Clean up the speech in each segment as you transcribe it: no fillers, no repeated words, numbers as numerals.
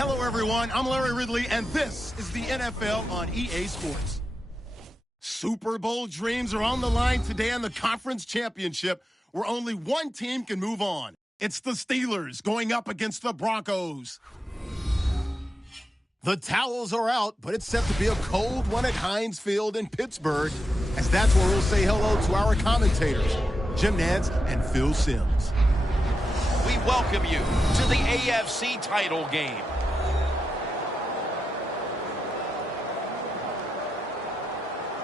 Hello, everyone. I'm Larry Ridley, and this is the NFL on EA Sports. Super Bowl dreams are on the line today in the Conference Championship, where only one team can move on. It's the Steelers going up against the Broncos. The towels are out, but it's set to be a cold one at Heinz Field in Pittsburgh, as that's where we'll say hello to our commentators, Jim Nantz and Phil Simms. We welcome you to the AFC title game.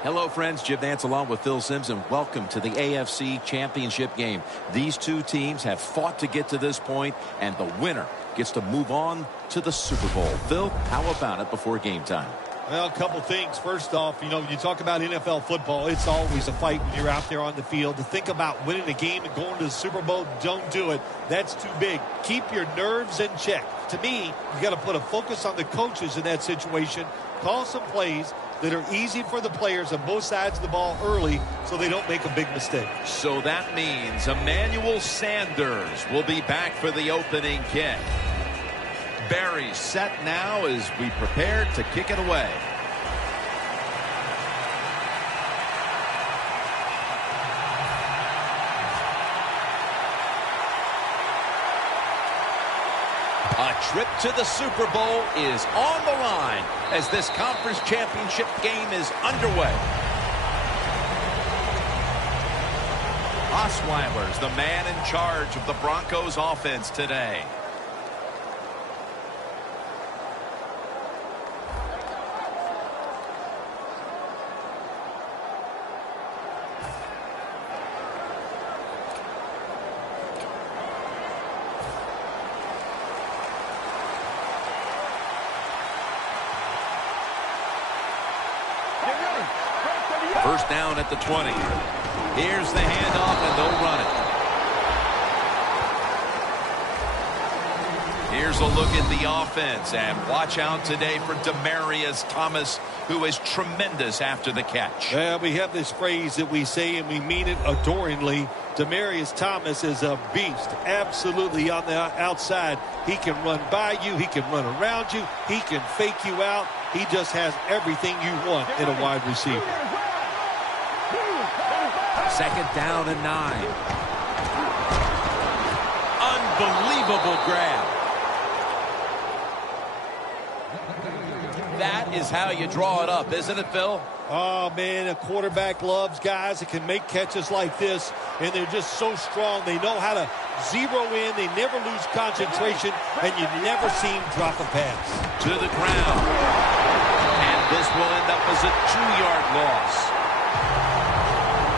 Hello, friends. Jim Nantz along with Phil Simms, and welcome to the AFC Championship game. These two teams have fought to get to this point, and the winner gets to move on to the Super Bowl. Phil, how about it before game time? Well, a couple things. First off, you talk about NFL football, it's always a fight when you're out there on the field. To think about winning a game and going to the Super Bowl, don't do it. That's too big. Keep your nerves in check. To me, you got to put a focus on the coaches in that situation. Call some plays that are easy for the players on both sides of the ball early so they don't make a big mistake. So that means Emmanuel Sanders will be back for the opening kick. Barry's set now as we prepare to kick it away. A trip to the Super Bowl is on the line as this conference championship game is underway. Osweiler's the man in charge of the Broncos offense today. First down at the 20. Here's the handoff, and they'll run it. Here's a look at the offense, and watch out today for Demaryius Thomas, who is tremendous after the catch. Yeah, we have this phrase that we say, and we mean it adoringly. Demaryius Thomas is a beast, absolutely on the outside. He can run by you. He can run around you. He can fake you out. He just has everything you want in a wide receiver. Second down and 9. Unbelievable grab. That is how you draw it up, isn't it, Phil? Oh, man, a quarterback loves guys that can make catches like this, and they're just so strong. They know how to zero in. They never lose concentration, and you never see him drop a pass. To the ground. And this will end up as a 2-yard loss.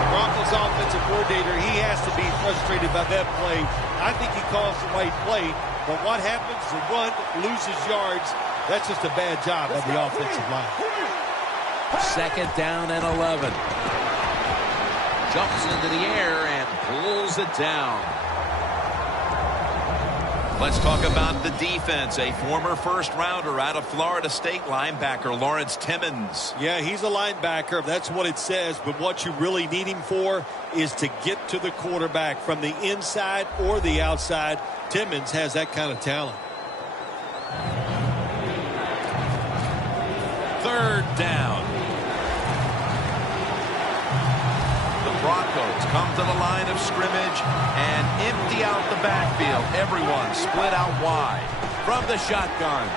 Broncos offensive coordinator, he has to be frustrated by that play. I think he calls the right play, but what happens? The run loses yards. That's just a bad job of the offensive line. Second down and 11. Jumps into the air and pulls it down. Let's talk about the defense. A former first-rounder out of Florida State, linebacker Lawrence Timmons. Yeah, he's a linebacker. That's what it says. But what you really need him for is to get to the quarterback from the inside or the outside. Timmons has that kind of talent. Third down. Broncos come to the line of scrimmage and empty out the backfield. Everyone split out wide from the shotgun.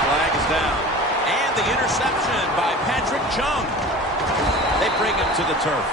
Flag is down. And the interception by Patrick Chung. They bring him to the turf.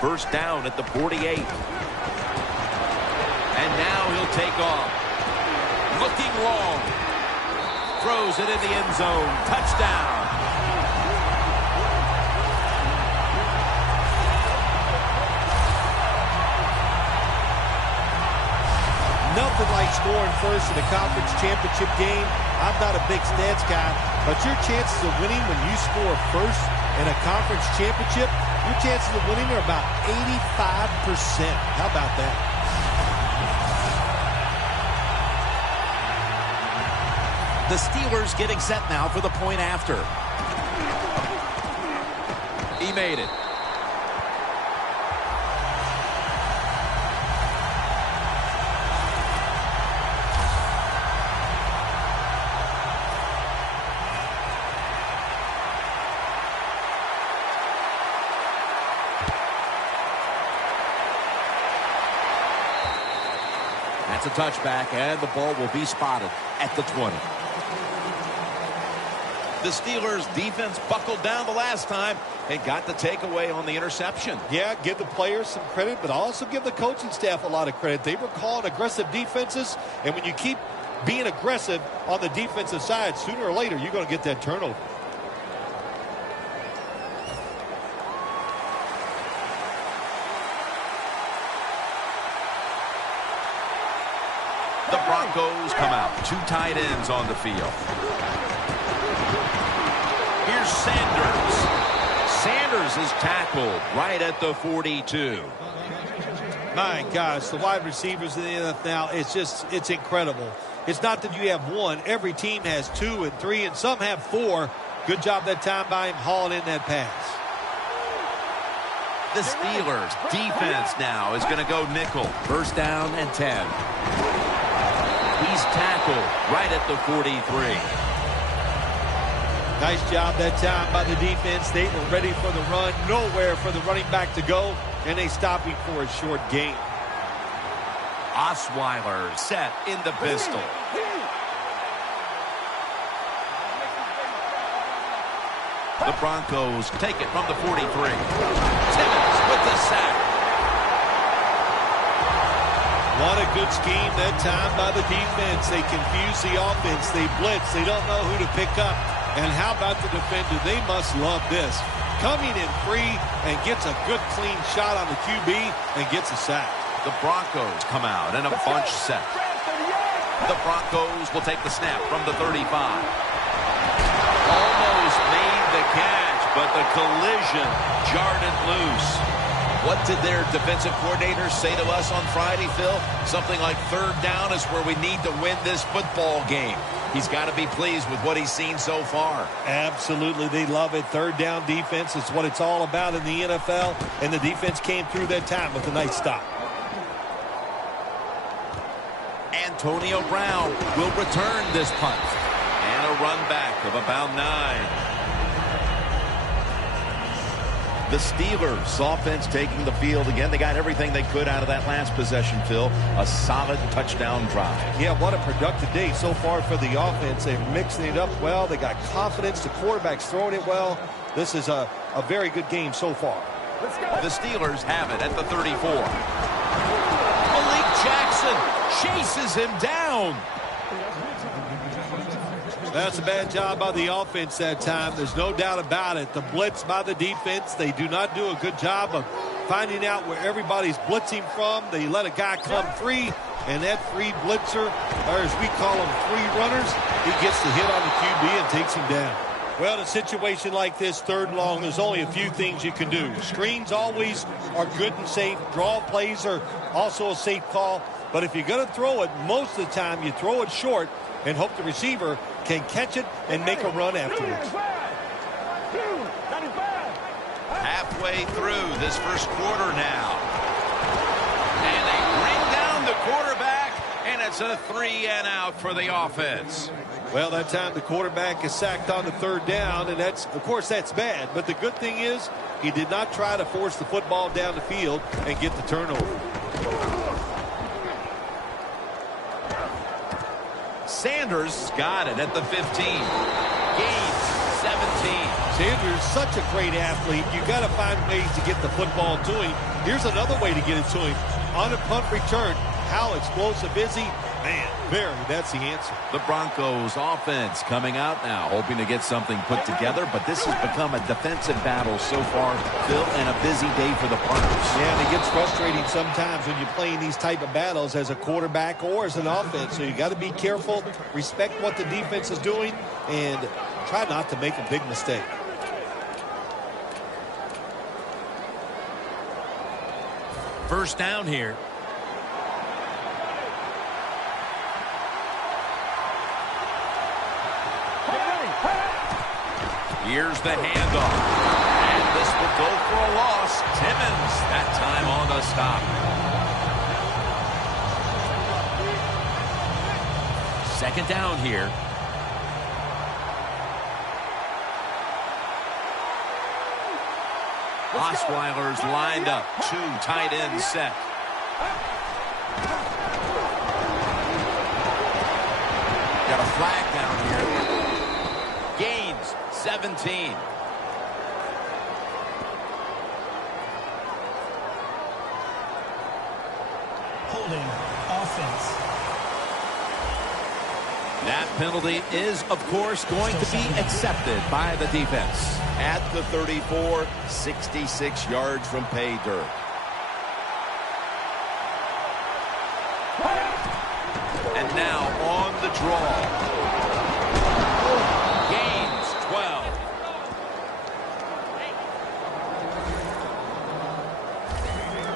First down at the 48. And now he'll take off. Looking long. Throws it in the end zone. Touchdown. scoring first in a conference championship game. I'm not a big stats guy, but your chances of winning when you score first in a conference championship, your chances of winning are about 85%. How about that? The Steelers getting set now for the point after. He made it. That's a touchback, and the ball will be spotted at the 20. The Steelers defense buckled down the last time and got the takeaway on the interception. Yeah, give the players some credit, but also give the coaching staff a lot of credit. They were calling aggressive defenses, and when you keep being aggressive on the defensive side, sooner or later you're going to get that turnover. The Broncos come out. 2 tight ends on the field. Here's Sanders. Sanders is tackled right at the 42. My gosh, the wide receivers in the NFL now, it's incredible. It's not that you have one. Every team has 2 and 3, and some have 4. Good job that time by him hauling in that pass. The Steelers defense now is going to go nickel. First down and 10. He's tackled right at the 43. Nice job that time by the defense. They were ready for the run. Nowhere for the running back to go. And they stop him for a short gain. Osweiler set in the pistol. The Broncos take it from the 43. Timmons with the sack. What a good scheme that time by the defense. They confuse the offense. They blitz. They don't know who to pick up. And how about the defender? They must love this. Coming in free and gets a good clean shot on the QB and gets a sack. The Broncos come out in a bunch set. The Broncos will take the snap from the 35. Almost made the catch, but the collision jarred it loose. What did their defensive coordinators say to us on Friday, Phil? Something like 3rd down is where we need to win this football game. He's got to be pleased with what he's seen so far. Absolutely. They love it. 3rd down defense is what it's all about in the NFL. And the defense came through that time with a nice stop. Antonio Brown will return this punt. And a run back of about 9. The Steelers offense taking the field again. They got everything they could out of that last possession, Phil. A solid touchdown drive. Yeah, what a productive day so far for the offense. They're mixing it up well. They got confidence. The quarterback's throwing it well. This is a very good game so far. The Steelers have it at the 34. Malik Jackson chases him down. That's a bad job by the offense that time. There's no doubt about it. The blitz by the defense, they do not do a good job of finding out where everybody's blitzing from. They let a guy come free, and that free blitzer, or as we call them, free runners, he gets the hit on the QB and takes him down. Well, in a situation like this, 3rd and long, there's only a few things you can do. Screens always are good and safe. Draw plays are also a safe call. But if you're going to throw it, most of the time you throw it short and hope the receiver can catch it and make a run afterwards. Halfway through this first quarter now. And they bring down the quarterback, and it's a 3-and-out for the offense. Well, that time the quarterback is sacked on the 3rd down, and that's, of course, that's bad. But the good thing is he did not try to force the football down the field and get the turnover. Sanders got it at the 15. Gains 17. Sanders, such a great athlete. You got to find ways to get the football to him. Here's another way to get it to him. On a punt return, how explosive is he? Man, that's the answer. The Broncos offense coming out now, hoping to get something put together, but this has become a defensive battle so far, Phil, and a busy day for the punters. Yeah, and it gets frustrating sometimes when you're playing these type of battles as a quarterback or as an offense, so you got to be careful, respect what the defense is doing, and try not to make a big mistake. First down here. Here's the handoff. And this will go for a loss. Timmons, that time on the stop. Second down here. Osweiler's lined up. 2 tight ends set. Got a flag down here. Gains 17. Holding offense. That penalty is, of course, going to be accepted by the defense. At the 34, 66 yards from pay dirt. And now on the draw. Gains 12.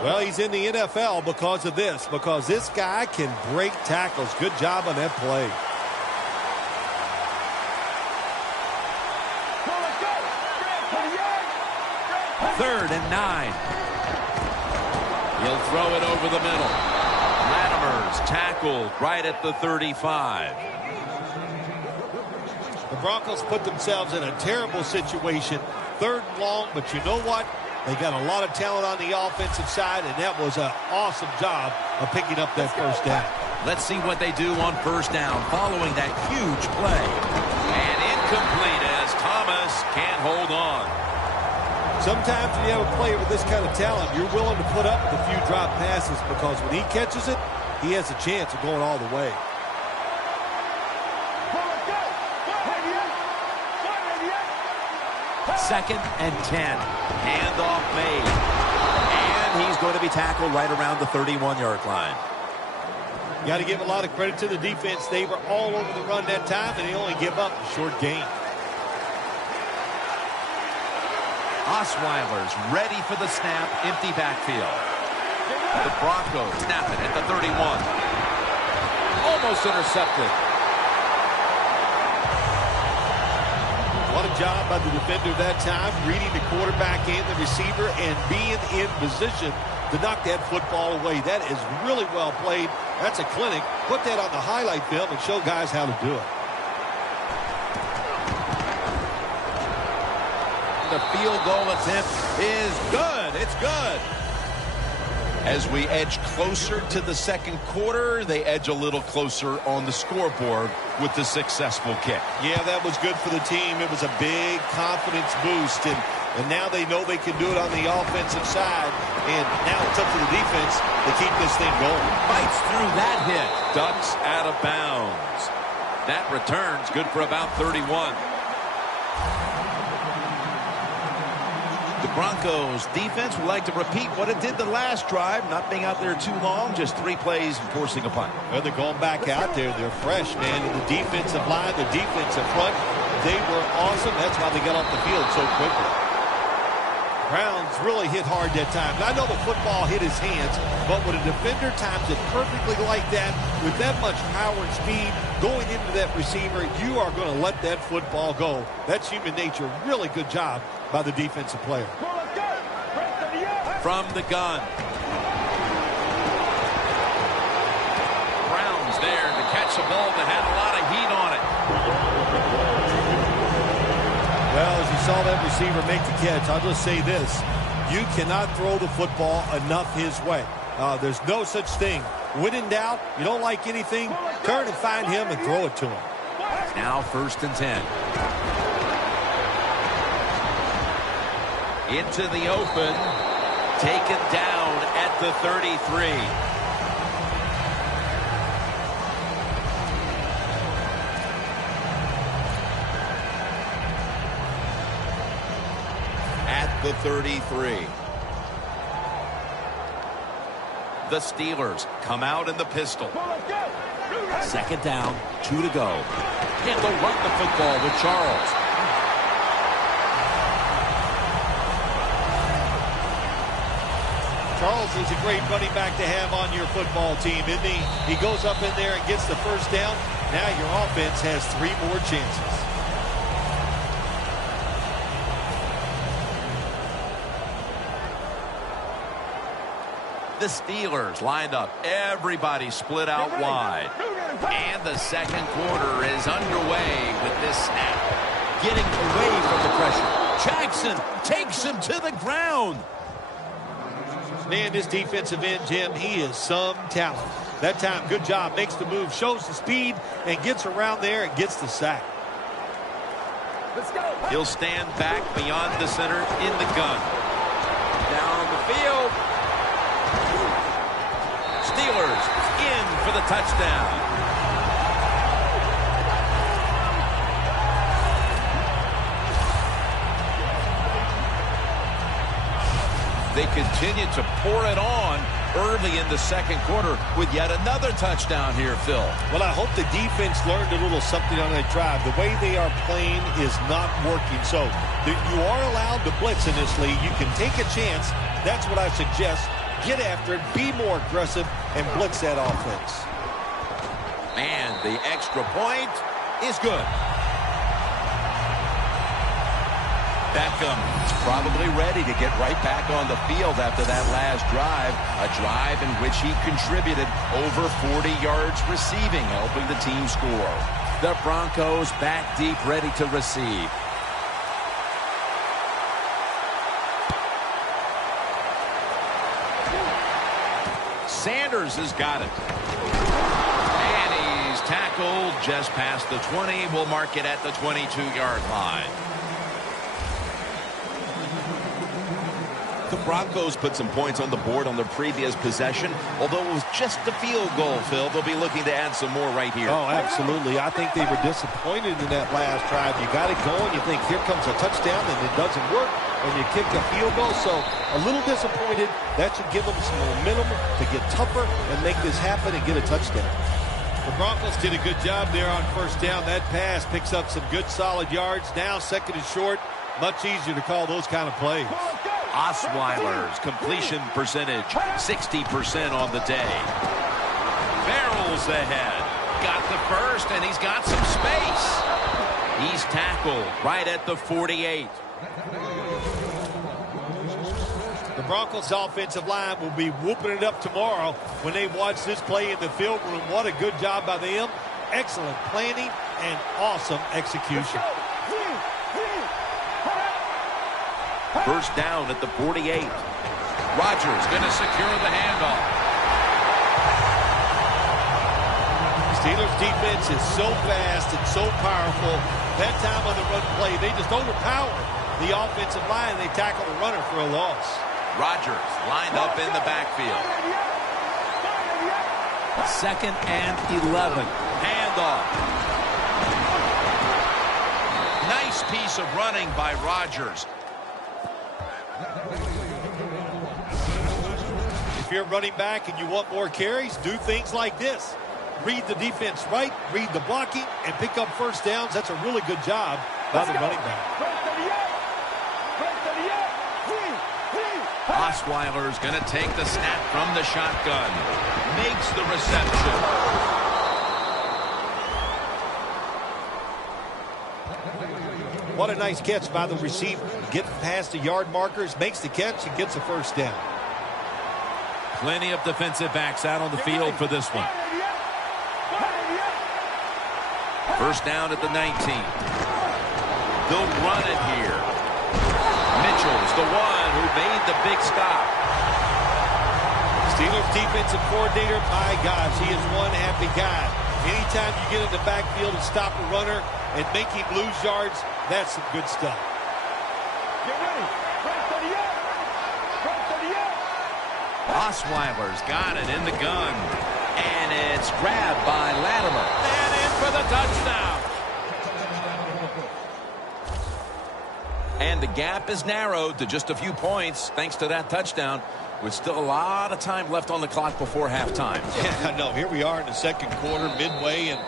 Well, he's in the NFL because of this, because this guy can break tackles. Good job on that play. Third and 9. He'll throw it over the middle. Latimer's tackled right at the 35. The Broncos put themselves in a terrible situation. 3rd and long, but you know what? They got a lot of talent on the offensive side, and that was an awesome job of picking up that first down. Let's see what they do on first down following that huge play. And incomplete as Thomas can't hold on. Sometimes when you have a player with this kind of talent, you're willing to put up with a few drop passes because when he catches it, he has a chance of going all the way. Second and 10. Handoff made. And he's going to be tackled right around the 31-yard line. You got to give a lot of credit to the defense. They were all over the run that time, and they only give up a short gain. Osweiler's ready for the snap. Empty backfield. The Broncos snap it at the 31. Almost intercepted. What a job by the defender that time, reading the quarterback and the receiver and being in position to knock that football away. That is really well played. That's a clinic. Put that on the highlight film and show guys how to do it. The field goal attempt is good. It's good. As we edge closer to the second quarter, they edge a little closer on the scoreboard with the successful kick. Yeah, that was good for the team. It was a big confidence boost, and now they know they can do it on the offensive side, and now it's up to the defense to keep this thing going. Fights through that hit. Ducks out of bounds. That returns good for about 31. The Broncos defense would like to repeat what it did the last drive, not being out there too long, just 3 plays and forcing a punt. Well, they're going back out there. They're fresh, man. And the defensive line, the defensive front, they were awesome. That's why they got off the field so quickly. Browns really hit hard that time. I know the football hit his hands, but when a defender times it perfectly like that, with that much power and speed going into that receiver, you are going to let that football go. That's human nature. Really good job by the defensive player. From the gun. Brown's there to catch a ball that had a lot of heat on it. Well, as you saw that receiver make the catch, I'll just say this. You cannot throw the football enough his way. There's no such thing. When in doubt, you don't like anything, turn and find him and throw it to him. Now 1st and 10. Into the open. Taken down at the 33. the 33. The Steelers come out in the pistol. Second down, 2 to go. And they'll run the football with Charles. Charles is a great running back to have on your football team, isn't he? He goes up in there and gets the first down. Now your offense has 3 more chances. The Steelers lined up. Everybody split out wide. And the second quarter is underway with this snap. Getting away from the pressure. Jackson takes him to the ground. Man, this defensive end, Jim, he is some talent. That time, good job. Makes the move, shows the speed, and gets around there and gets the sack. Let's go. He'll stand back beyond the center in the gun. Down the field. Steelers in for the touchdown. They continue to pour it on early in the second quarter with yet another touchdown here, Phil. Well, I hope the defense learned a little something on that drive. The way they are playing is not working. So you are allowed to blitz in this league. You can take a chance. That's what I suggest. Get after it, be more aggressive, and blitz that offense. And the extra point is good. Beckham is probably ready to get right back on the field after that last drive. A drive in which he contributed over 40 yards receiving, helping the team score. The Broncos back deep, ready to receive. Sanders has got it. And he's tackled just past the 20. We'll mark it at the 22-yard line. The Broncos put some points on the board on their previous possession. Although it was just a field goal, Phil, they'll be looking to add some more right here. Oh, absolutely. I think they were disappointed in that last drive. You got it going. You think, here comes a touchdown, and it doesn't work. And you kick a field goal. So a little disappointed. That should give them some momentum to get tougher and make this happen and get a touchdown. The Broncos did a good job there on first down. That pass picks up some good solid yards. Now second and short. Much easier to call those kind of plays. Osweiler's completion percentage, 60% on the day. Barrels ahead. Got the first, and he's got some space. He's tackled right at the 48. The Broncos offensive line will be whooping it up tomorrow when they watch this play in the film room. What a good job by them. Excellent planning and awesome execution. First down at the 48. Rodgers going to secure the handoff. Steelers defense is so fast and so powerful. That time on the run play, they just overpower the offensive line. They tackle the runner for a loss. Rodgers lined up in the backfield. Second and 11. Handoff. Nice piece of running by Rodgers. If you're running back and you want more carries, do things like this. Read the defense right, read the blocking, and pick up first downs. That's a really good job by the running back. Osweiler's going to take the snap from the shotgun. Makes the reception. What a nice catch by the receiver. Gets past the yard markers, makes the catch, and gets a first down. Plenty of defensive backs out on the field for this one. First down at the 19. They'll run it here. Mitchell's the one who made the big stop. Steelers defensive coordinator, my gosh, he is one happy guy. Anytime you get in the backfield and stop a runner and make him lose yards, that's some good stuff. Get ready. Osweiler's got it in the gun. And it's grabbed by Latimer. And in for the touchdown. And the gap is narrowed to just a few points thanks to that touchdown, with still a lot of time left on the clock before halftime. Yeah, I know. Here we are in the second quarter, midway, and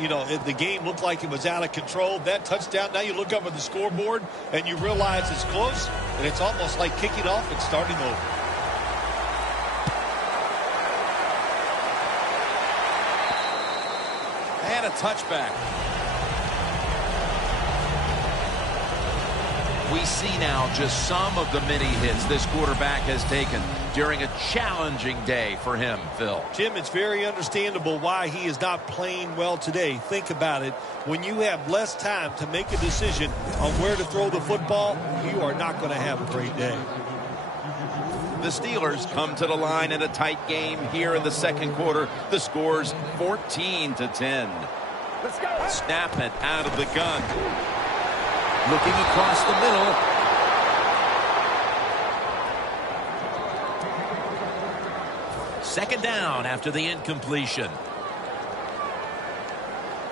you know, the game looked like it was out of control. That touchdown, now you look up at the scoreboard and you realize it's close, and it's almost like kicking off and starting over. And a touchback. We see now just some of the many hits this quarterback has taken during a challenging day for him, Phil. Jim, it's very understandable why he is not playing well today. Think about it. When you have less time to make a decision on where to throw the football, you are not going to have a great day. The Steelers come to the line in a tight game here in the second quarter. The score's 14-10. Let's go. Snap it out of the gun. Looking across the middle. Second down after the incompletion.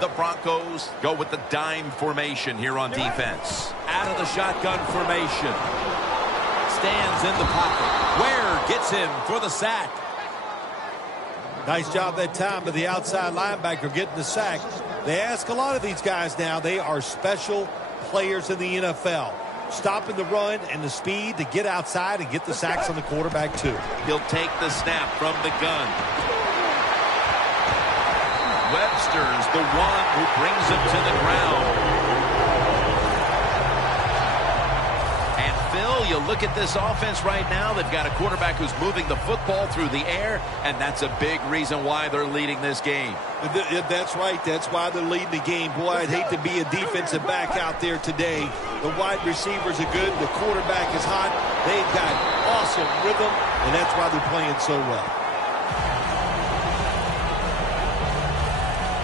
The Broncos go with the dime formation here on defense. Out of the shotgun formation. Stands in the pocket. Ware gets him for the sack. Nice job that time by the outside linebacker getting the sack. They ask a lot of these guys now. They are special players in the NFL. Stopping the run and the speed to get outside and get the sacks on the quarterback too. He'll take the snap from the gun. Webster's the one who brings him to the ground. And Phil, you look at this offense right now, they've got a quarterback who's moving the football through the air, and that's a big reason why they're leading this game. That's right. That's why they're leading the game. Boy, I'd hate to be a defensive back out there today. The wide receivers are good. The quarterback is hot. They've got awesome rhythm, and that's why they're playing so well.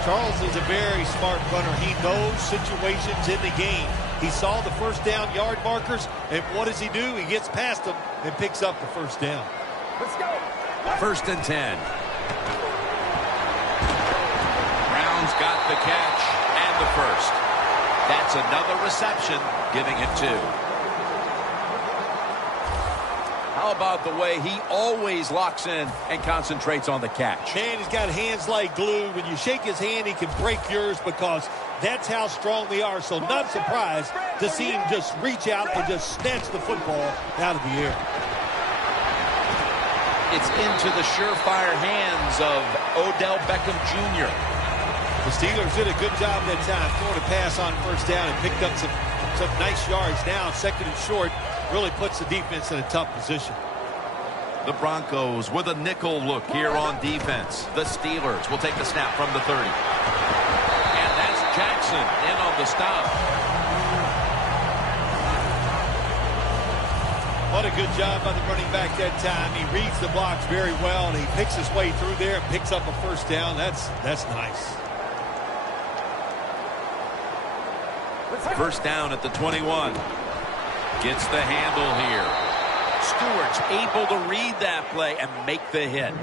Charles is a very smart runner. He knows situations in the game. He saw the first down yard markers, and what does he do? He gets past them and picks up the first down. Let's go. 1st and 10. Brown's got the catch and the first. That's another reception, giving it 2. How about the way he always locks in and concentrates on the catch? Man, he's got hands like glue. When you shake his hand, he can break yours because that's how strong they are. So not surprised to see him just reach out and just snatch the football out of the air. It's into the surefire hands of Odell Beckham Jr. The Steelers did a good job that time throwing a pass on first down and picked up some nice yards. Now, second and short, really puts the defense in a tough position. The Broncos with a nickel look here on defense. The Steelers will take the snap from the 30. And that's Jackson in on the stop. What a good job by the running back that time. He reads the blocks very well, and he picks his way through there and picks up a first down. That's nice. First down at the 21. Gets the handle here. Stewart's able to read that play and make the hit.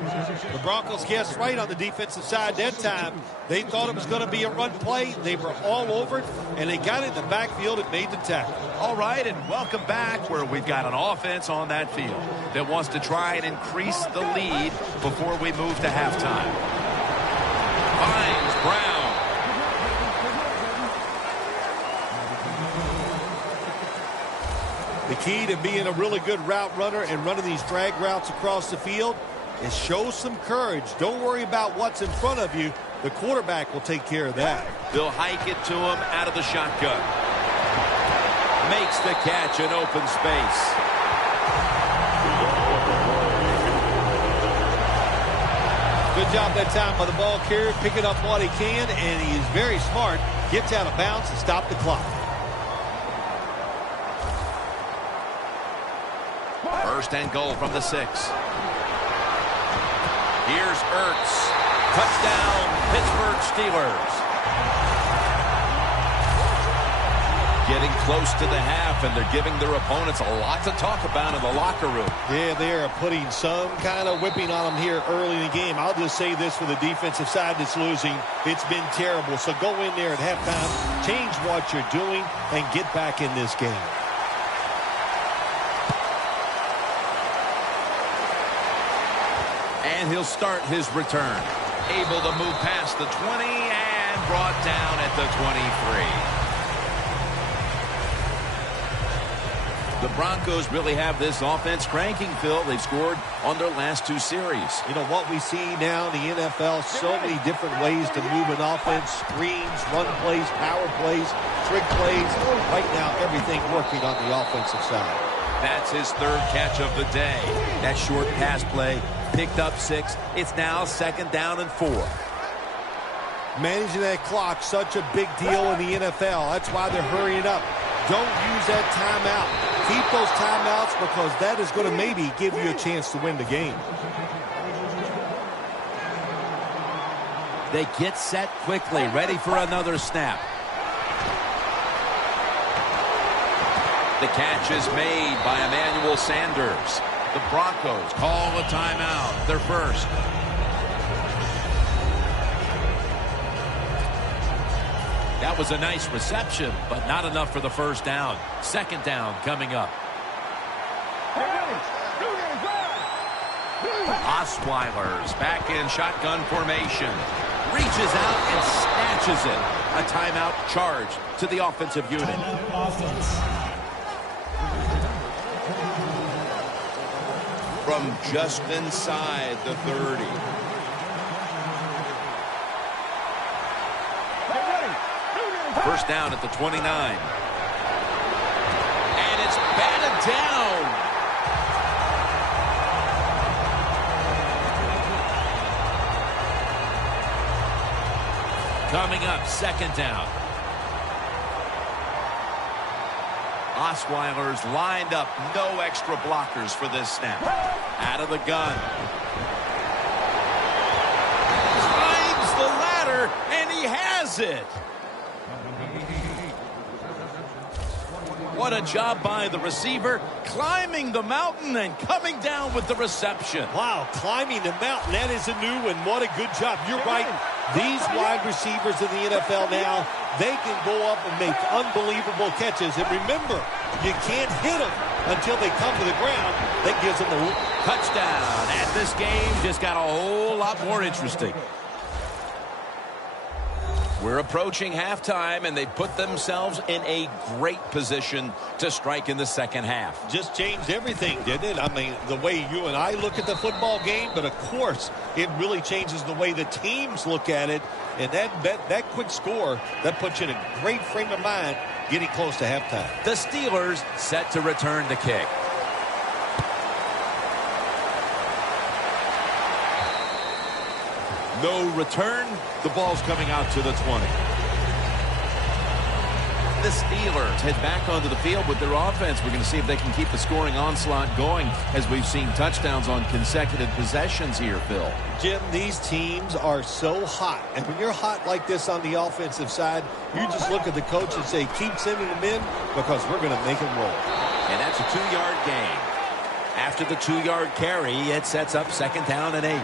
The Broncos guessed right on the defensive side that time. They thought it was going to be a run play. They were all over it, and they got it in the backfield and made the tackle. All right, and welcome back where we've got an offense on that field that wants to try and increase the lead before we move to halftime. Finds Brown. The key to being a really good route runner and running these drag routes across the field is show some courage. Don't worry about what's in front of you. The quarterback will take care of that. They'll hike it to him out of the shotgun. Makes the catch in open space. Good job that time by the ball carrier, picking up what he can, and he is very smart. Gets out of bounds and stop the clock. First and goal from the 6. Here's Ertz. Touchdown, Pittsburgh Steelers. Getting close to the half, and they're giving their opponents a lot to talk about in the locker room. Yeah, they are putting some kind of whipping on them here early in the game. I'll just say this for the defensive side that's losing. It's been terrible. So go in there at halftime, change what you're doing, and get back in this game. And he'll start his return. Able to move past the 20 and brought down at the 23. The Broncos really have this offense cranking, Phil. They've scored on their last 2 series. You know what we see now in the NFL, so many different ways to move an offense, screens, run plays, power plays, trick plays. Right now, everything working on the offensive side. That's his 3rd catch of the day. That short pass play picked up 6. It's now 2nd down and 4. Managing that clock, such a big deal in the NFL. That's why they're hurrying up. Don't use that timeout. Keep those timeouts because that is going to maybe give you a chance to win the game. They get set quickly, ready for another snap. The catch is made by Emmanuel Sanders. The Broncos call a timeout, their first. That was a nice reception, but not enough for the first down. 2nd down coming up. Osweiler's back in shotgun formation. Reaches out and snatches it. A timeout charge to the offensive unit. From just inside the 30. First down at the 29. And it's batted down. Coming up, 2nd down. Osweiler's lined up. No extra blockers for this snap. Out of the gun. Climbs the ladder, and he has it. What a job by the receiver, climbing the mountain and coming down with the reception. Wow, climbing the mountain, that is a new one. What a good job. You're right. These wide receivers in the NFL now, they can go up and make unbelievable catches. And remember, you can't hit them until they come to the ground. That gives them a touchdown. And this game just got a whole lot more interesting. We're approaching halftime, and they put themselves in a great position to strike in the 2nd half. Just changed everything, didn't it? I mean, the way you and I look at the football game, but of course, it really changes the way the teams look at it. And that quick score, that puts you in a great frame of mind getting close to halftime. The Steelers set to return the kick. No return. The ball's coming out to the 20. The Steelers head back onto the field with their offense. We're going to see if they can keep the scoring onslaught going as we've seen touchdowns on consecutive possessions here, Phil. Jim, these teams are so hot. And when you're hot like this on the offensive side, you just look at the coach and say, keep sending them in because we're going to make them roll. And that's a 2-yard gain. After the 2-yard carry, it sets up 2nd down and 8.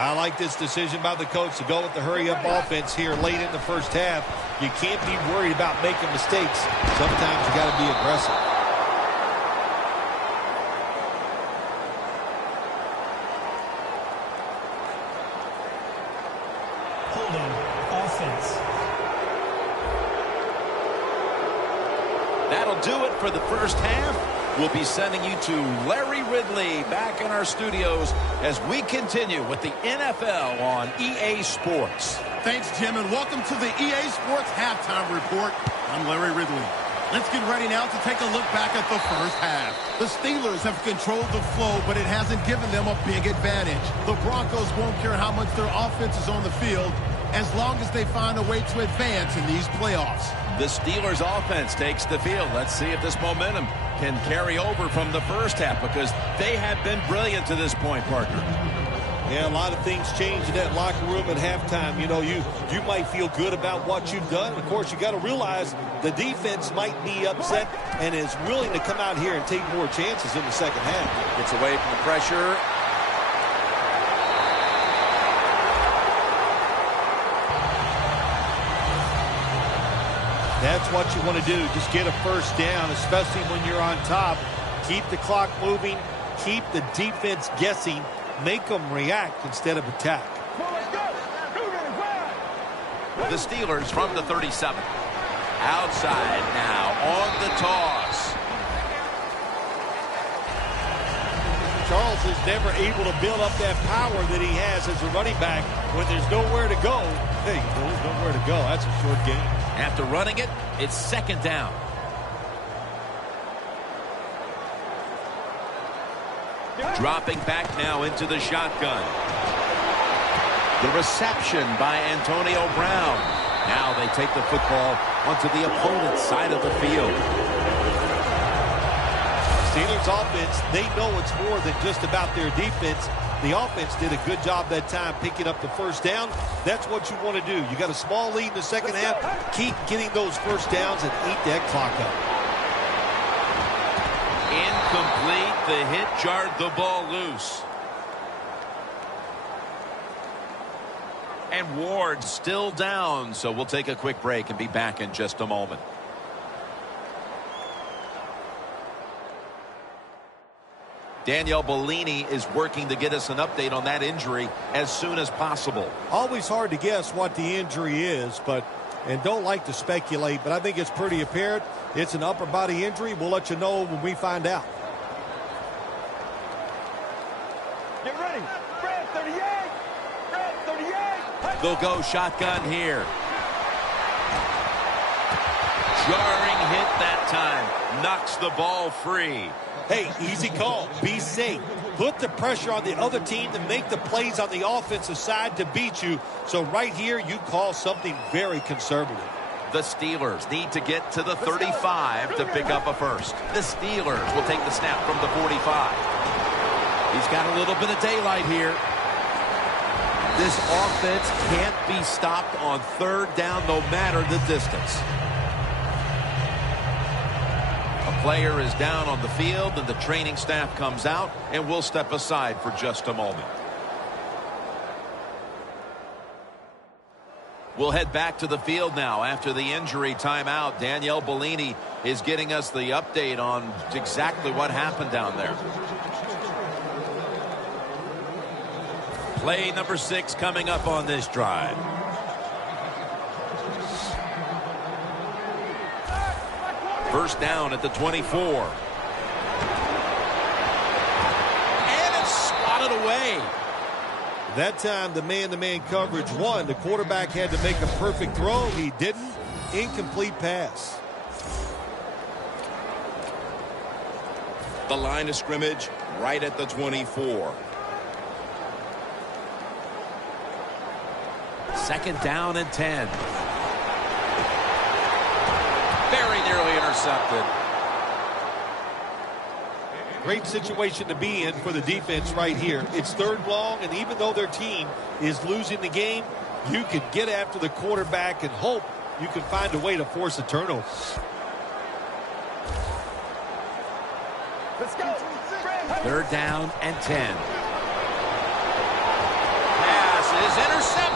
I like this decision by the coach to go with the hurry-up offense here late in the first half. You can't be worried about making mistakes. Sometimes you got to be aggressive. Holding offense. That'll do it for the first half. We'll be sending you to Larry Ridley back in our studios as we continue with the NFL on EA Sports. Thanks, Jim, and welcome to the EA Sports Halftime Report. I'm Larry Ridley. Let's get ready now to take a look back at the first half. The Steelers have controlled the flow, but it hasn't given them a big advantage. The Broncos won't care how much their offense is on the field as long as they find a way to advance in these playoffs. The Steelers offense takes the field. Let's see if this momentum can carry over from the first half because they have been brilliant to this point, partner. Yeah, a lot of things changed in that locker room at halftime. You know, you might feel good about what you've done. Of course, you got to realize the defense might be upset and is willing to come out here and take more chances in the second half. Gets away from the pressure. That's what you want to do. Just get a first down, especially when you're on top. Keep the clock moving. keep the defense guessing, make them react instead of attack. The Steelers from the 37. Outside now on the toss. Charles is never able to build up that power that he has as a running back when there's nowhere to go. Hey, there's nowhere to go. That's a short game. After running it, it's second down. Dropping back now into the shotgun. The reception by Antonio Brown. Now they take the football onto the opponent's side of the field. Steelers offense, they know it's more than just about their defense. The offense did a good job that time picking up the first down. That's what you want to do. You got a small lead in the second half. Keep getting those first downs and eat that clock up. Incomplete. The hit jarred the ball loose. And Ward still down, so we'll take a quick break and be back in just a moment. Danielle Bellini is working to get us an update on that injury as soon as possible. Always hard to guess what the injury is, and don't like to speculate, but I think it's pretty apparent. It's an upper body injury. We'll let you know when we find out. Get ready. Red 38. Red 38. They'll go shotgun here. Jarring hit that time. Knocks the ball free. Hey, easy call. Be safe. Put the pressure on the other team to make the plays on the offensive side to beat you. So right here, you call something very conservative. The Steelers need to get to the 35 to pick up a first. The Steelers will take the snap from the 45. He's got a little bit of daylight here. This offense can't be stopped on third down no matter the distance. A player is down on the field and the training staff comes out, and we'll step aside for just a moment. We'll head back to the field now after the injury timeout. Danielle Bellini is getting us the update on exactly what happened down there. Play number 6 coming up on this drive. First down at the 24. And it's swatted away. That time, the man-to-man coverage won. The quarterback had to make a perfect throw. He didn't. Incomplete pass. The line of scrimmage right at the 24. Second down and 10. Very nearly intercepted. Great situation to be in for the defense right here. It's third long, and even though their team is losing the game, you can get after the quarterback and hope you can find a way to force a turnover. Let's go. Third down and 10. Pass is intercepted.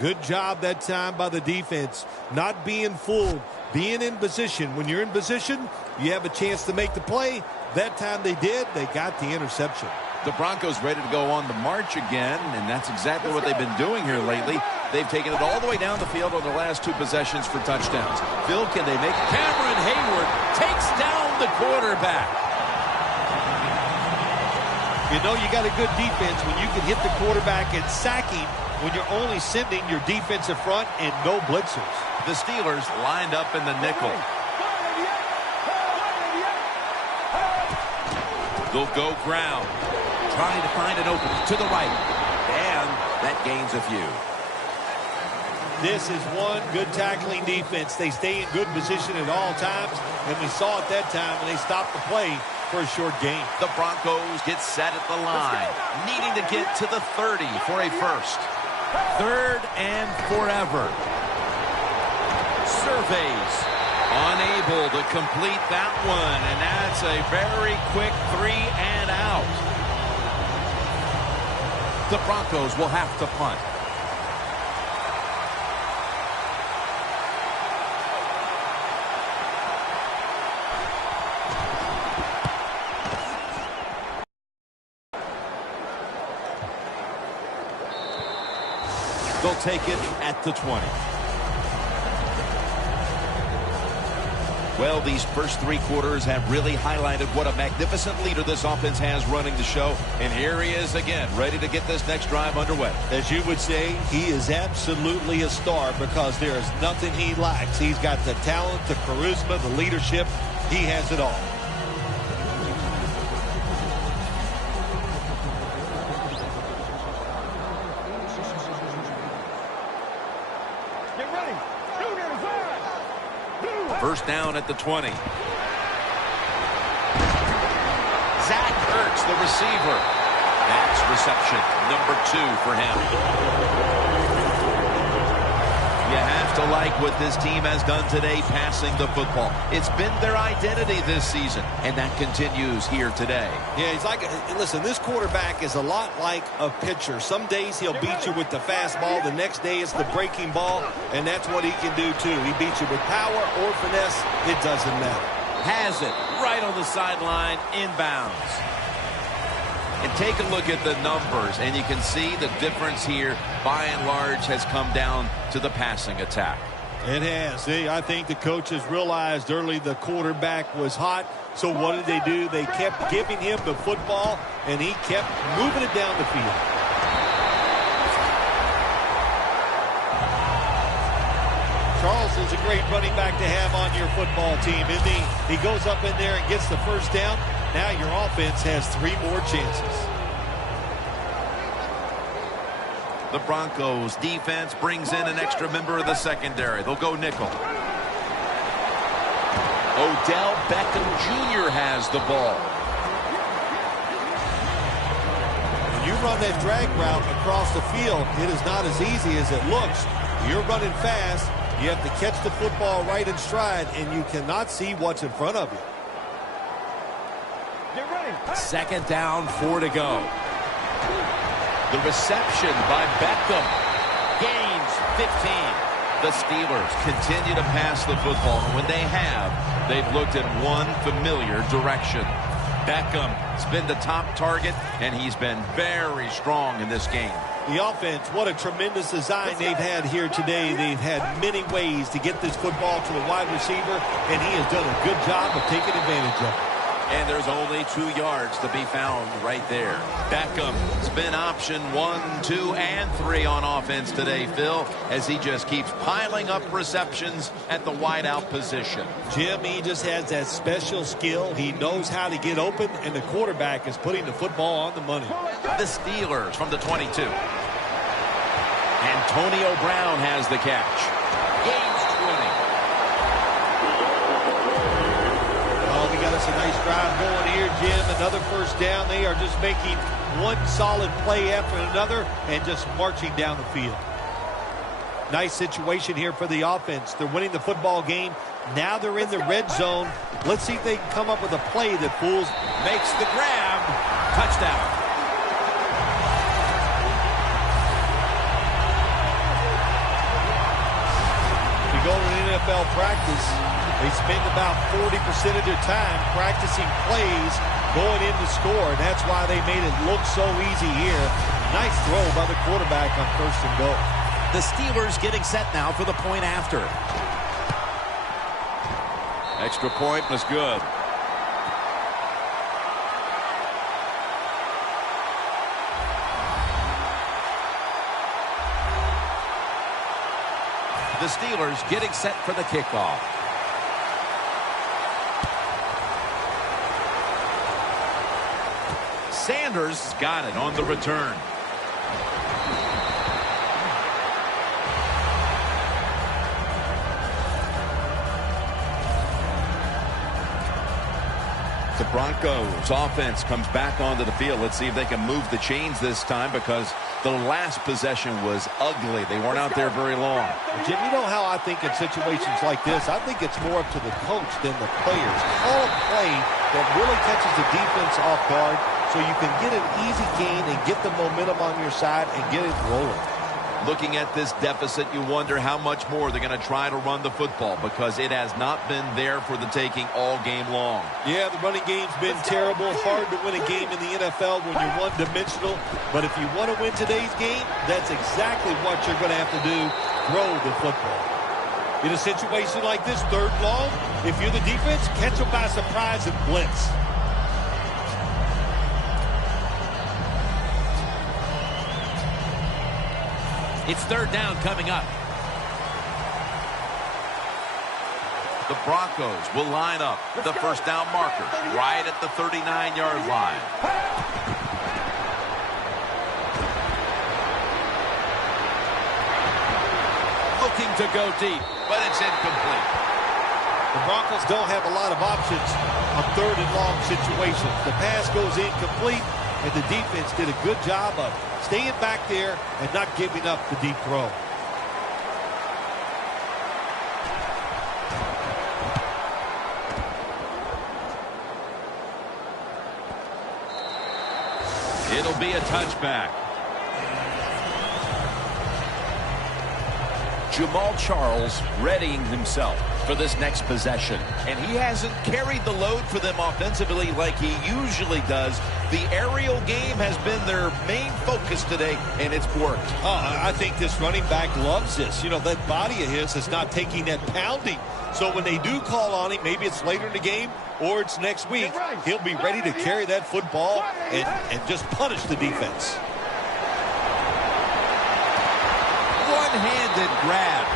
Good job that time by the defense. Not being fooled, being in position. When you're in position, you have a chance to make the play. That time they did. They got the interception. The Broncos ready to go on the march again, and that's exactly what they've been doing here lately. They've taken it all the way down the field on their last 2 possessions for touchdowns. Phil, can they make it? Cameron Hayward takes down the quarterback. You know you got a good defense when you can hit the quarterback and sack him when you're only sending your defensive front and no blitzers. The Steelers lined up in the nickel. They'll go ground. Trying to find an opening to the right. And that gains a few. This is one good tackling defense. They stay in good position at all times, and we saw it that time when they stopped the play for a short gain. The Broncos get set at the line, needing to get to the 30 for a first. Third and forever. Surveys. Unable to complete that one, and that's a very quick 3 and out. The Broncos will have to punt. take it at the 20. Well, these first 3 quarters have really highlighted what a magnificent leader this offense has running the show. And here he is again, ready to get this next drive underway. As you would say, he is absolutely a star because there is nothing he lacks. He's got the talent, the charisma, the leadership. He has it all. First down at the 20. Zach Ertz, the receiver. That's reception number 2 for him. You have to like what this team has done today passing the football. It's been their identity this season, and that continues here today. Yeah, he's like, listen, this quarterback is a lot like a pitcher. Some days he'll beat you with the fastball. The next day it's the breaking ball, and that's what he can do too. He beats you with power or finesse. It doesn't matter. Has it right on the sideline, inbounds. And take a look at the numbers, and you can see the difference here, by and large, has come down to the passing attack. It has. I think the coaches realized early the quarterback was hot, so what did they do? They kept giving him the football, and he kept moving it down the field. Charles is a great running back to have on your football team, isn't he? He goes up in there and gets the first down. Now your offense has 3 more chances. The Broncos defense brings in an extra member of the secondary. They'll go nickel. Odell Beckham Jr. has the ball. When you run that drag route across the field, it is not as easy as it looks. You're running fast. You have to catch the football right in stride, and you cannot see what's in front of you. Second down, 4 to go. The reception by Beckham. Gains 15. The Steelers continue to pass the football. And when they have, they've looked in one familiar direction. Beckham's been the top target, and he's been very strong in this game. The offense, what a tremendous design they've had here today. They've had many ways to get this football to the wide receiver, and he has done a good job of taking advantage of it. And there's only 2 yards to be found right there. Beckham, spin option 1, 2, and 3 on offense today, Phil, as he just keeps piling up receptions at the wideout position. Jim, he just has that special skill. He knows how to get open, and the quarterback is putting the football on the money. The Steelers from the 22. Antonio Brown has the catch. Gains 20. It's a nice drive going here, Jim. Another first down. They are just making one solid play after another and just marching down the field. Nice situation here for the offense. They're winning the football game. Now they're in the red zone. Let's see if they can come up with a play that fools. Makes the grab. Touchdown. If you go to an NFL practice, they spend about 40% of their time practicing plays going in to score. And that's why they made it look so easy here. Nice throw by the quarterback on 1st and goal. The Steelers getting set now for the point after. Extra point was good. The Steelers getting set for the kickoff. Sanders got it on the return. The Broncos offense comes back onto the field. Let's see if they can move the chains this time, because the last possession was ugly. They weren't out there very long. Jim, you know how I think in situations like this, I think it's more up to the coach than the players. Call a play that really catches the defense off guard so you can get an easy gain and get the momentum on your side and get it rolling. Looking at this deficit, you wonder how much more they're going to try to run the football because it has not been there for the taking all game long. Yeah, the running game's been terrible. Hard to win a game in the NFL when you're one-dimensional. But if you want to win today's game, that's exactly what you're going to have to do. Throw the football. In a situation like this, 3rd and long, if you're the defense, catch them by surprise and blitz. It's 3rd down coming up. The Broncos will line up the first down marker right at the 39-yard line. Looking to go deep, but it's incomplete. The Broncos don't have a lot of options on 3rd and long situations. The pass goes incomplete, and the defense did a good job of staying back there and not giving up the deep throw. It'll be a touchback. Jamal Charles readying himself for this next possession. And he hasn't carried the load for them offensively like he usually does. The aerial game has been their main focus today, and it's worked. I think this running back loves this. You know, that body of his is not taking that pounding. So when they do call on him, maybe it's later in the game or it's next week, he'll be ready to carry that football and just punish the defense. One-handed grab.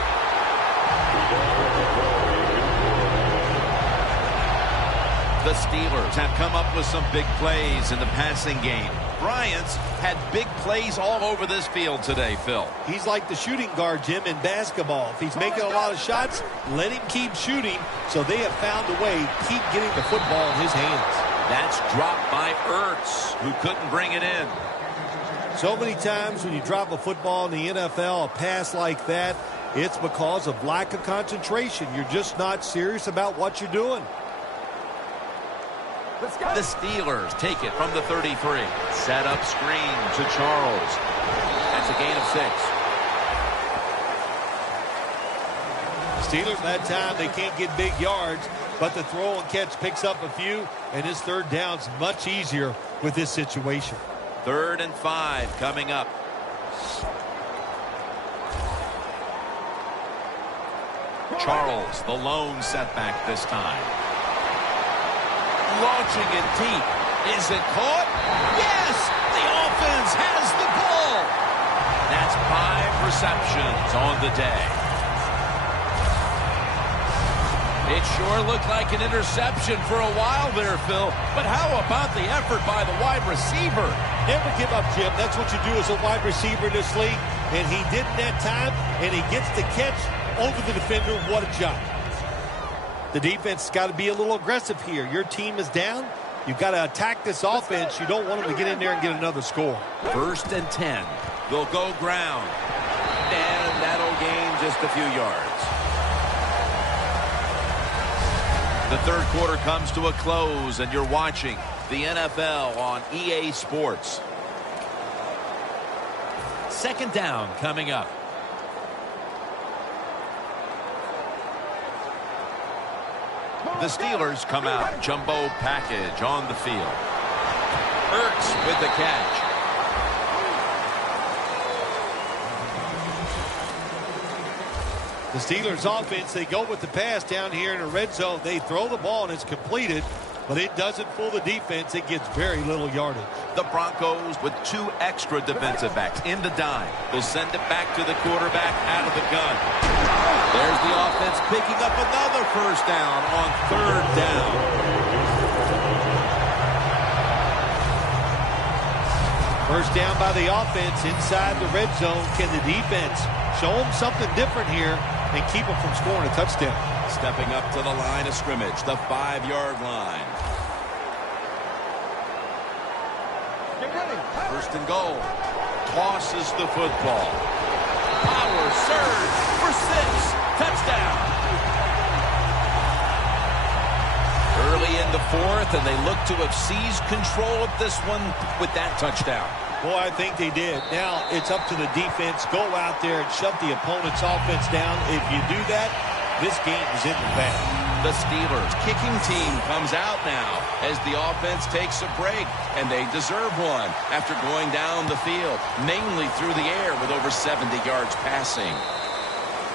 The Steelers have come up with some big plays in the passing game. Bryant's had big plays all over this field today, Phil. He's like the shooting guard, Jim, in basketball. If he's making a lot of shots, let him keep shooting. So they have found a way to keep getting the football in his hands. That's dropped by Ertz, who couldn't bring it in. So many times when you drop a football in the NFL, a pass like that, it's because of lack of concentration. You're just not serious about what you're doing. The Steelers take it from the 33. Set up screen to Charles. That's a gain of 6. Steelers that time, they can't get big yards, but the throw and catch picks up a few, and his 3rd down's much easier with this situation. 3rd and 5 coming up. Charles, the lone setback this time. Launching it deep. Is it caught? Yes! The offense has the ball. That's 5 receptions on the day. It sure looked like an interception for a while there, Phil. But how about the effort by the wide receiver? Never give up, Jim. That's what you do as a wide receiver in this league. And he didn't that time, and he gets the catch over the defender. What a job. The defense has got to be a little aggressive here. Your team is down. You've got to attack this offense. You don't want them to get in there and get another score. 1st and 10. They'll go ground. And that'll gain just a few yards. The 3rd quarter comes to a close, and you're watching the NFL on EA Sports. 2nd down coming up. The Steelers come out. Jumbo package on the field. Ertz with the catch. The Steelers offense, they go with the pass down here in the red zone. They throw the ball and it's completed, but it doesn't fool the defense. It gets very little yardage. The Broncos with 2 extra defensive backs in the dime. They'll send it back to the quarterback out of the gun. There's the offense picking up another 1st down on 3rd down. First down by the offense inside the red zone. Can the defense show them something different here and keep them from scoring a touchdown? Stepping up to the line of scrimmage, the 5-yard line. Get ready. 1st and goal. Tosses the football. Power surge for 6. Touchdown. Early in the 4th, and they look to have seized control of this one with that touchdown. Boy, I think they did. Now it's up to the defense. Go out there and shut the opponent's offense down. If you do that, this game is in the bag. The Steelers kicking team comes out now as the offense takes a break, and they deserve one after going down the field, mainly through the air with over 70 yards passing.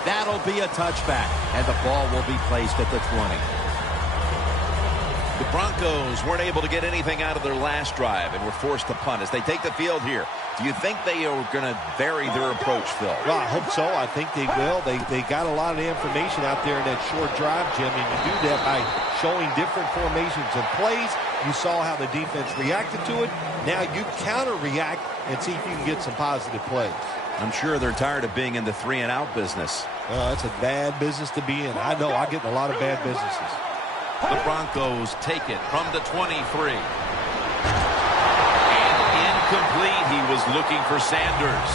That'll be a touchback, and the ball will be placed at the 20. The Broncos weren't able to get anything out of their last drive and were forced to punt as they take the field here. Do you think they are going to vary their approach, Phil? Well, I hope so. I think they will. They got a lot of information out there in that short drive, Jim, and you do that by showing different formations and plays. You saw how the defense reacted to it. Now you counter-react and see if you can get some positive plays. I'm sure they're tired of being in the 3-and-out business. That's a bad business to be in. I know. I get in a lot of bad businesses. The Broncos take it from the 23. Incomplete. He was looking for Sanders.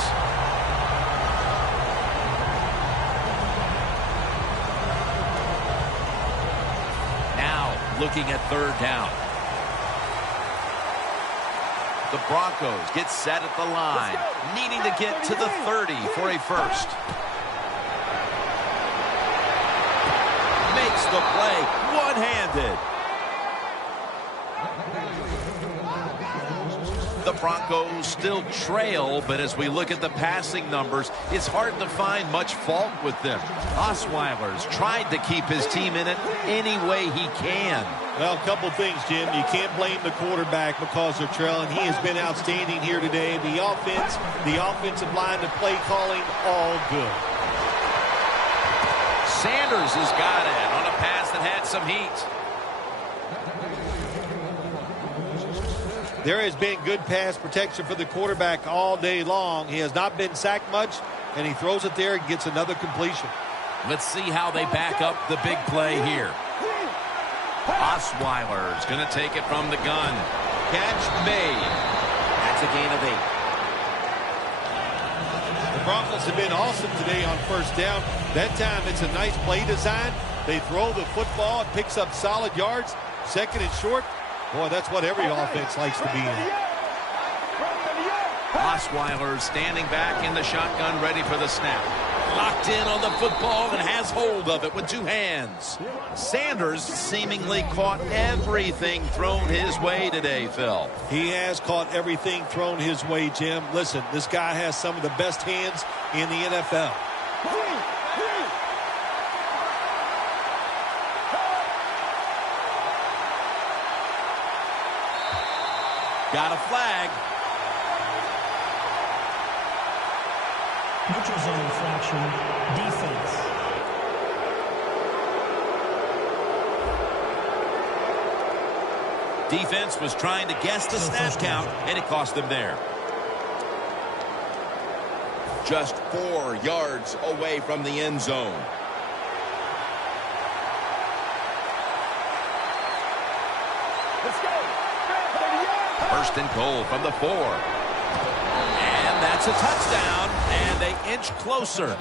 Now looking at third down. The Broncos get set at the line, needing to get to the 30 for a first. Makes the play one-handed. The Broncos still trail, but as we look at the passing numbers, it's hard to find much fault with them. Osweiler's tried to keep his team in it any way he can. Well, a couple things, Jim. You can't blame the quarterback because they're trailing. He has been outstanding here today. The offense, the offensive line, the play calling, all good. Sanders has got it on a pass that had some heat. There has been good pass protection for the quarterback all day long. He has not been sacked much, and he throws it there and gets another completion. Let's see how they back up the big play here. Osweiler's going to take it from the gun. Catch made. That's a gain of 8. The Broncos have been awesome today on first down. That time it's a nice play design. They throw the football. It picks up solid yards. Second and short. Boy, that's what every offense likes to be in. Osweiler standing back in the shotgun, ready for the snap. Locked in on the football and has hold of it with two hands. Sanders seemingly caught everything thrown his way today, Phil. He has caught everything thrown his way, Jim. Listen, this guy has some of the best hands in the NFL. Got a flag. Neutral zone infraction. Defense. Defense was trying to guess the snap count, and it cost them there. Just 4 yards away from the end zone. Let's go. First and goal from the 4. And that's a touchdown, and they inch closer.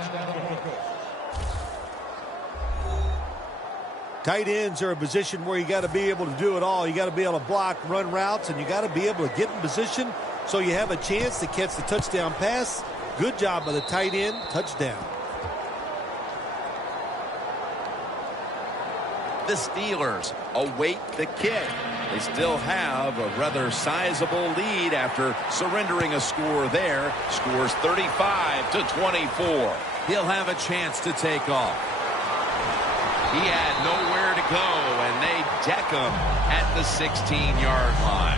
Tight ends are a position where you got to be able to do it all. You got to be able to block, run routes, and you got to be able to get in position so you have a chance to catch the touchdown pass. Good job by the tight end. Touchdown. The Steelers await the kick. They still have a rather sizable lead after surrendering a score there. Scores 35-24. He'll have a chance to take off. He had nowhere to go, and they deck him at the 16-yard line.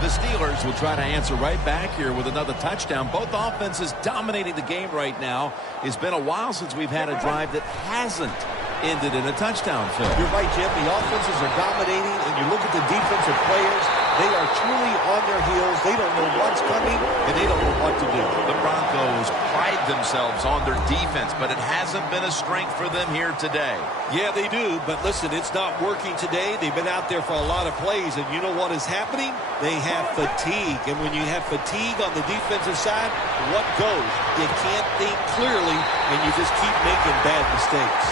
The Steelers will try to answer right back here with another touchdown. Both offenses dominating the game right now. It's been a while since we've had a drive that hasn't ended in a touchdown, Phil. You're right, Jim. The offenses are dominating, and you look at the defensive players. They are truly on their heels. They don't know what's coming, and they don't know what to do. The Broncos pride themselves on their defense, but it hasn't been a strength for them here today. Yeah, they do, but listen, it's not working today. They've been out there for a lot of plays, and you know what is happening? They have fatigue, and when you have fatigue on the defensive side, what goes? You can't think clearly, and you just keep making bad mistakes.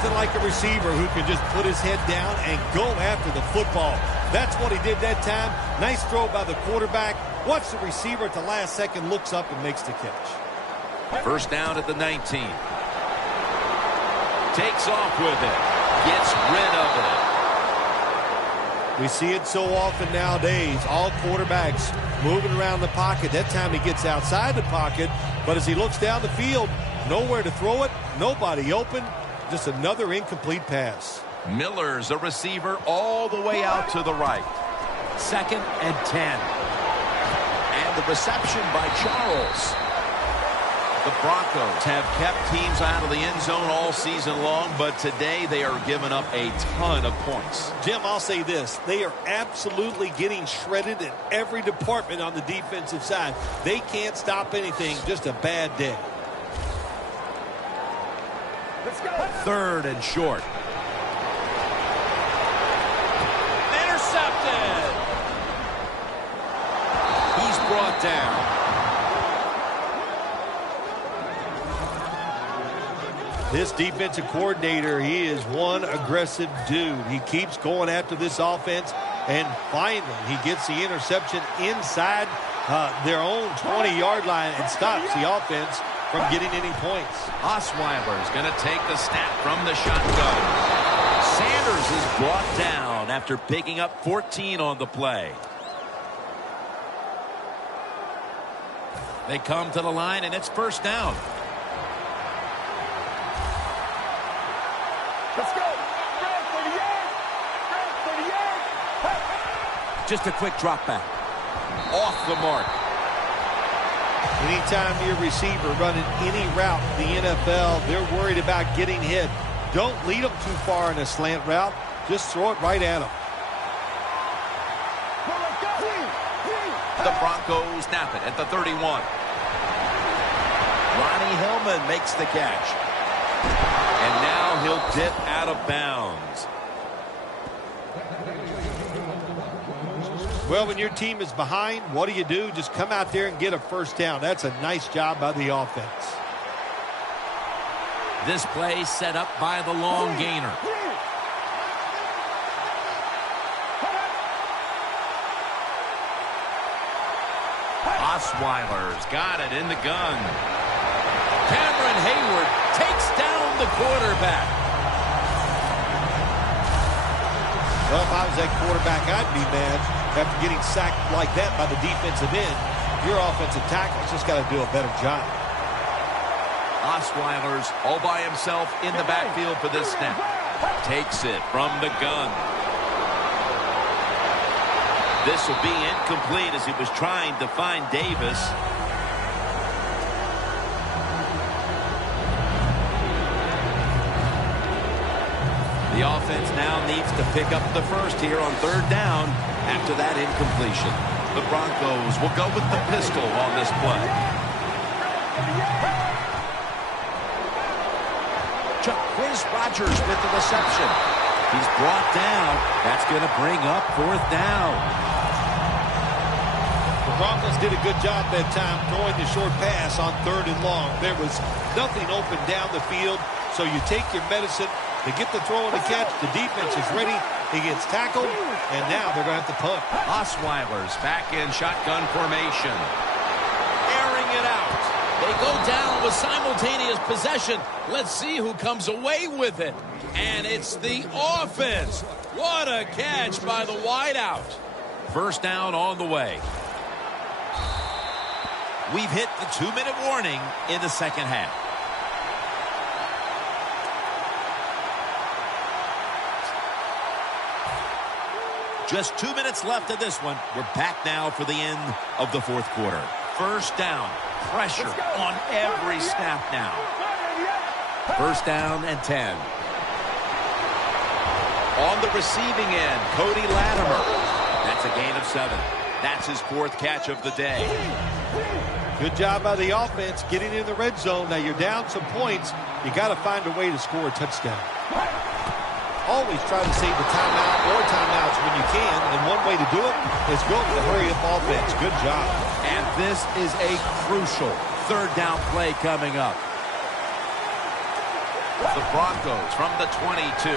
Nothing like a receiver who can just put his head down and go after the football. That's what he did that time. Nice throw by the quarterback. Watch the receiver at the last second, looks up and makes the catch. First down at the 19. Takes off with it. Gets rid of it. We see it so often nowadays. All quarterbacks moving around the pocket. That time he gets outside the pocket. But as he looks down the field, nowhere to throw it. Nobody open. Just another incomplete pass. Miller's a receiver all the way out to the right. 2nd and 10. And the reception by Charles. The Broncos have kept teams out of the end zone all season long, but today they are giving up a ton of points. Jim, I'll say this. They are absolutely getting shredded in every department on the defensive side. They can't stop anything. Just a bad day. Let's go. 3rd and short. Intercepted. He's brought down. This defensive coordinator, he is one aggressive dude. He keeps going after this offense, and finally he gets the interception inside their own 20-yard line and stops the offense from getting any points. Osweiler's going to take the snap from the shotgun. Sanders is brought down after picking up 14 on the play. They come to the line, and it's first down. Let's go. Red 38. Just a quick drop back. Off the mark. Anytime your receiver running any route in the NFL, they're worried about getting hit. Don't lead them too far in a slant route. Just throw it right at them. The Broncos snap it at the 31. Ronnie Hillman makes the catch. And now he'll dip out of bounds. Well, when your team is behind, what do? Just come out there and get a first down. That's a nice job by the offense. This play set up by the long gainer. Osweiler's got it in the gun. Cameron Hayward takes down the quarterback. Well, if I was that quarterback, I'd be mad after getting sacked like that by the defensive end. Your offensive tackle's just got to do a better job. Osweiler's all by himself in the backfield for this snap. Takes it from the gun. This will be incomplete as he was trying to find Davis. The offense now needs to pick up the first here on 3rd down after that incompletion. The Broncos will go with the pistol on this play. Chris Rogers with the reception. He's brought down. That's going to bring up 4th down. The Broncos did a good job that time throwing the short pass on 3rd and long. There was nothing open down the field, so you take your medicine. To get the throw and the catch, the defense is ready. He gets tackled, and now they're going to have to punt. Osweiler's back in shotgun formation. Airing it out. They go down with simultaneous possession. Let's see who comes away with it. And it's the offense. What a catch by the wideout. First down on the way. We've hit the 2-minute warning in the second half. Just 2 minutes left of this one. We're back now for the end of the 4th quarter. First down. Pressure on every snap now. First down and 10. On the receiving end, Cody Latimer. That's a gain of 7. That's his 4th catch of the day. Good job by the offense getting in the red zone. Now you're down some points. You got to find a way to score a touchdown. Always try to save the timeout or timeouts when you can, and one way to do it is go with the hurry-up offense. Good job. And this is a crucial 3rd down play coming up. The Broncos from the 22.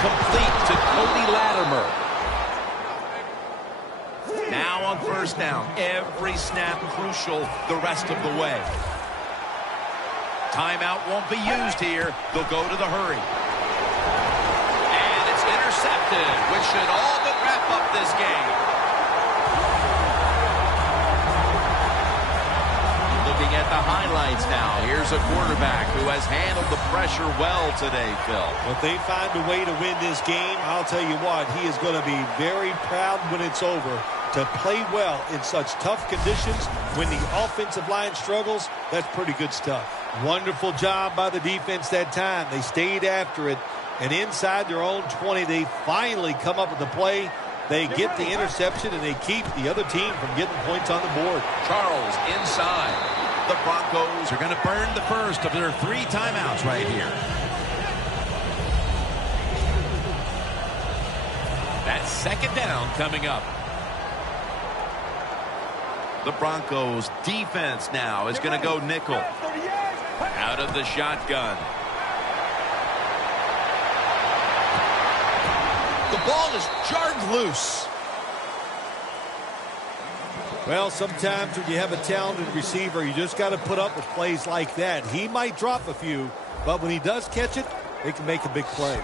Complete to Cody Latimer. Now on first down. Every snap crucial the rest of the way. Timeout won't be used here. They'll go to the hurry. And it's intercepted, which should all but wrap up this game. Looking at the highlights now. Here's a quarterback who has handled the pressure well today, Phil. If they find a way to win this game, I'll tell you what, he is going to be very proud when it's over to play well in such tough conditions. When the offensive line struggles, that's pretty good stuff. Wonderful job by the defense that time. They stayed after it, and inside their own 20, they finally come up with the play. They get the interception, and they keep the other team from getting points on the board. Charles inside. The Broncos are going to burn the first of their 3 timeouts right here. That's second down coming up. The Broncos defense now is going to go nickel. Out of the shotgun. The ball is jarred loose. Well, sometimes when you have a talented receiver, you just got to put up with plays like that. He might drop a few, but when he does catch it, they can make a big play.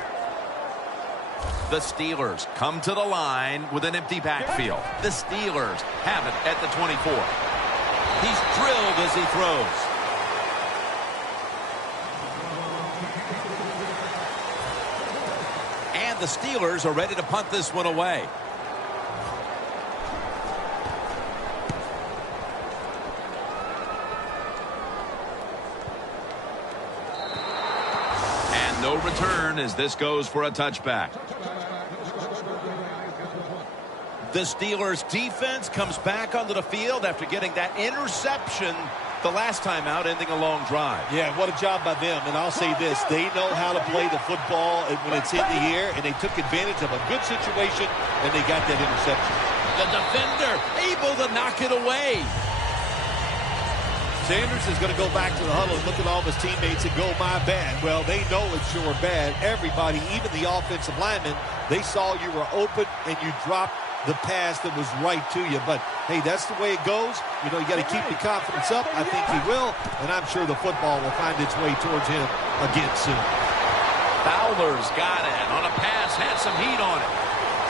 The Steelers come to the line with an empty backfield. The Steelers have it at the 24. He's drilled as he throws. And the Steelers are ready to punt this one away. And no return as this goes for a touchback. The Steelers defense comes back onto the field after getting that interception the last time out, ending a long drive. Yeah, what a job by them. And I'll say this, they know how to play the football when it's in the air, and they took advantage of a good situation, and they got that interception. The defender able to knock it away. Sanders is going to go back to the huddle and look at all of his teammates and go, my bad. Well, they know it's your bad. Everybody, even the offensive linemen, they saw you were open and you dropped the pass that was right to you. But, hey, that's the way it goes. You know, you got to keep your confidence up. I think he will, and I'm sure the football will find its way towards him again soon. Fowler's got it on a pass, had some heat on it.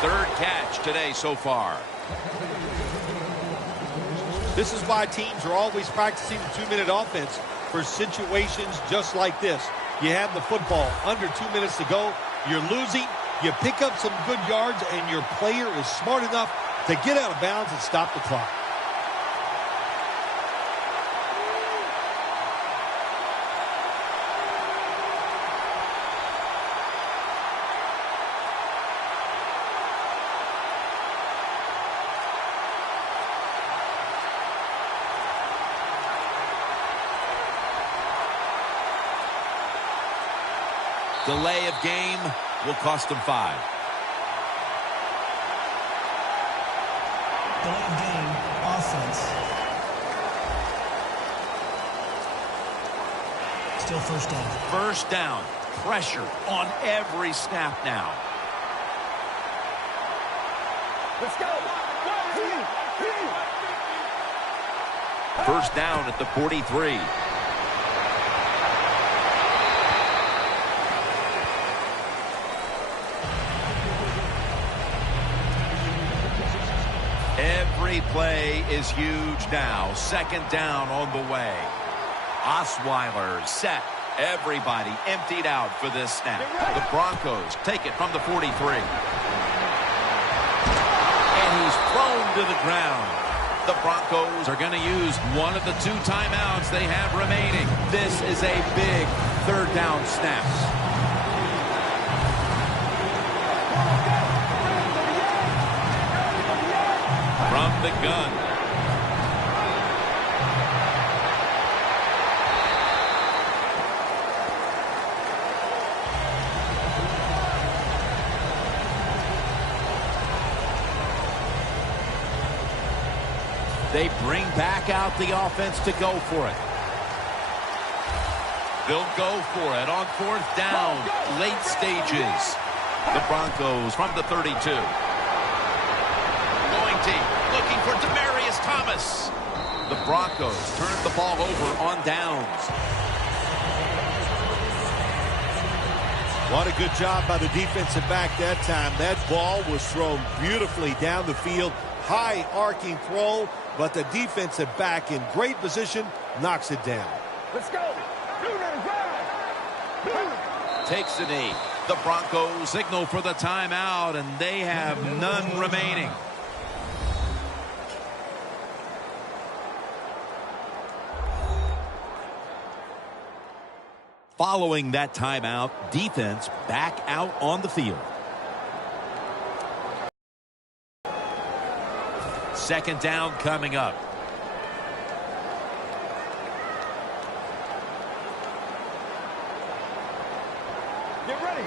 Third catch today so far. This is why teams are always practicing the 2-minute offense for situations just like this. You have the football under 2 minutes to go. You're losing. You pick up some good yards, and your player is smart enough to get out of bounds and stop the clock. Delay of game will cost them 5. Delay of game, offense. Still first down. First down. Pressure on every snap now. Let's go. First down at the 43. Every play is huge now. Second down on the way. Osweiler set. Everybody emptied out for this snap. The Broncos take it from the 43. And he's thrown to the ground. The Broncos are going to use one of the 2 timeouts they have remaining. This is a big third down snap. From the gun. They bring back out the offense to go for it. They'll go for it on fourth down, late stages. The Broncos from the 32. Going deep, looking for Demaryius Thomas. The Broncos turn the ball over on downs. What a good job by the defensive back that time. That ball was thrown beautifully down the field. High arcing throw, but the defensive back in great position knocks it down. Let's go. Takes the knee. The Broncos signal for the timeout, and they have none remaining. Following that timeout, defense back out on the field. Second down coming up. Get ready.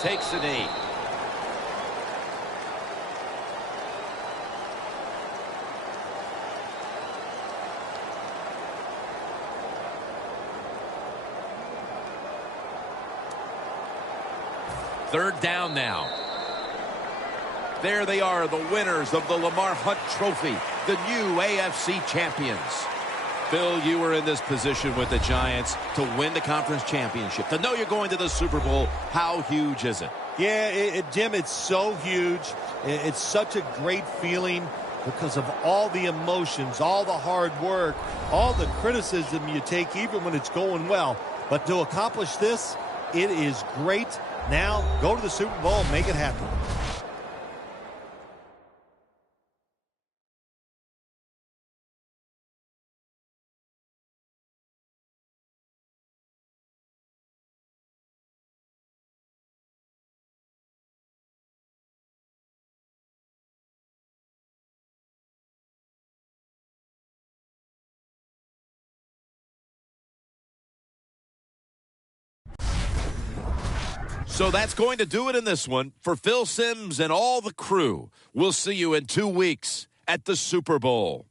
Takes the knee. Third down now. There they are, the winners of the Lamar Hunt Trophy, the new AFC champions. Phil, you were in this position with the Giants to win the conference championship. To know you're going to the Super Bowl, how huge is it? Yeah, Jim, it's so huge. It's such a great feeling because of all the emotions, all the hard work, all the criticism you take even when it's going well. But to accomplish this, it is great. Now, go to the Super Bowl and make it happen. So that's going to do it in this one. For Phil Simms and all the crew, we'll see you in 2 weeks at the Super Bowl.